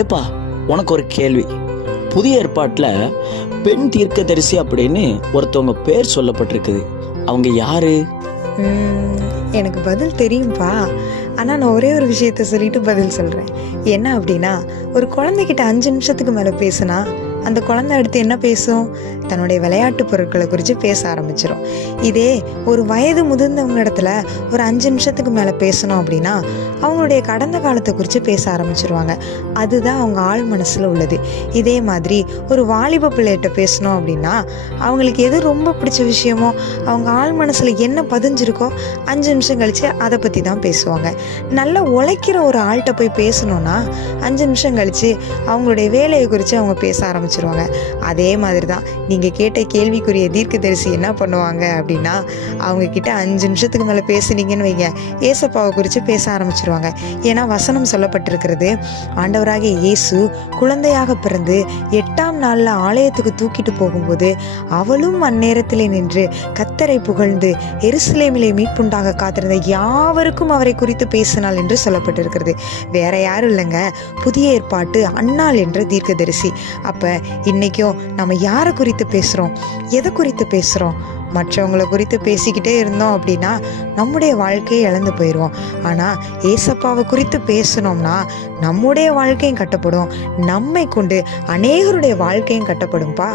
ஏப்பா, உனக்கு ஒரு கேள்வி. புதிய ஏற்பாட்டில் பெண் தீர்க்கதரிசி அப்படின்னு ஒருத்தவங்க பேர் சொல்லப்பட்டிருக்குது. அவங்க யாரு? எனக்கு பதில் தெரியும்பா. ஆனால் நான் ஒரே ஒரு விஷயத்த சொல்லிட்டு பதில் சொல்கிறேன். என்ன அப்படின்னா, ஒரு குழந்தைகிட்ட 5 நிமிஷத்துக்கு மேலே பேசுனா அந்த குழந்தை அடுத்து என்ன பேசும்? தன்னுடைய விளையாட்டு பொருட்களை குறித்து பேச ஆரம்பிச்சிடும். இதே ஒரு வயது முதிர்ந்தவங்க இடத்துல ஒரு 5 நிமிஷத்துக்கு மேலே பேசணும் அப்படின்னா அவங்களுடைய கடந்த காலத்தை குறித்து பேச ஆரம்பிச்சிருவாங்க. அதுதான் அவங்க ஆழ் மனசில் உள்ளது. இதே மாதிரி ஒரு வாலிப பிள்ளைகிட்ட பேசணும் அப்படின்னா அவங்களுக்கு எது ரொம்ப பிடிச்ச விஷயமோ, அவங்க ஆழ் மனசில் என்ன பதிஞ்சிருக்கோ 5 நிமிஷம் கழித்து அதை பற்றி தான் பேசுவாங்க. நல்லா உழைக்கிற ஒரு ஆள்கிட்ட போய் பேசணுன்னா 5 நிமிஷம் கழித்து அவங்களுடைய வேலையை குறித்து அவங்க பேச ஆரம்பிச்சிருவாங்க. அதே மாதிரி தான் நீங்கள் கேட்ட கேள்விக்குரிய தீர்க்கதரிசி என்ன பண்ணுவாங்க அப்படின்னா, அவங்க கிட்ட 5 நிமிஷத்துக்கு மேலே பேசுனீங்கன்னு வைங்க, ஏசப்பாவை குறித்து பேச ஆரம்பிச்சிருவாங்க. ஏன்னா வசனம் சொல்லப்பட்டிருக்கிறது, ஆண்டவராகிய இயேசு குழந்தையாக பிறந்து 8ஆம் நாளில் ஆலயத்துக்கு தூக்கிட்டு போகும்போது அவளும் அந்நேரத்திலே நின்று கர்த்தரை புகழ்ந்து எருசலேமிலே மீட்புண்டாக காத்திருந்த யாவருக்கும் அவரை குறித்து பேசினாள் என்று சொல்லப்பட்டிருக்கிறது. வேற யாரும் இல்லைங்க, புதிய ஏற்பாட்டு அன்னாள் என்ற தீர்க்கதரிசி. அப்போ இன்னைக்கும் நம்ம யாரை குறித்து பேசுகிறோம், எதை குறித்து பேசுகிறோம்? மற்றவங்களை குறித்து பேசிக்கிட்டே இருந்தோம் அப்படின்னா நம்முடைய வாழ்க்கையை இழந்து போயிடுவோம். ஆனால் ஏசப்பாவை குறித்து பேசணும்னா நம்முடைய வாழ்க்கையும் கட்டப்படும், நம்மை கொண்டு அநேகருடைய வாழ்க்கையும் கட்டப்படும்பா.